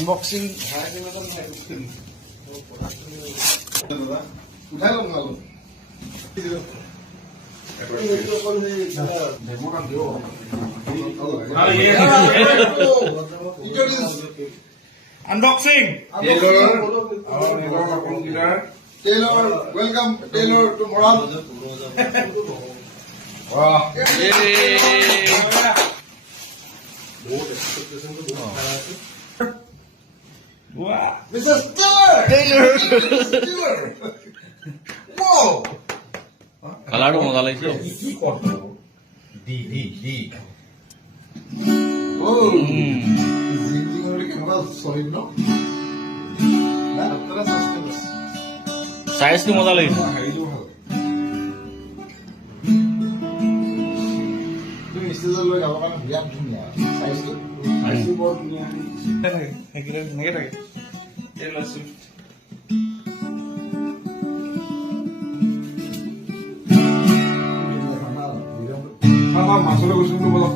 Unboxing উঠাই লম না unboxing Taylor, welcome Taylor to Moral. Wow. Mr. Taylor. Taylor. Wow. কালারও মজা লাগছে Oh. Zing over camera solid no? Na apnara suspense. Size কি মজা লাগছে Hailu bhalo. তুমি স্টেজত লৈ যাব কাৰণে বিৰাট ধুনীয়া সাইজটো সাইজটো বৰ ধুনীয়া এনেকে থাকে টেইলৰ সুইফট মাছলৈ গৈছিলোঁ বোলো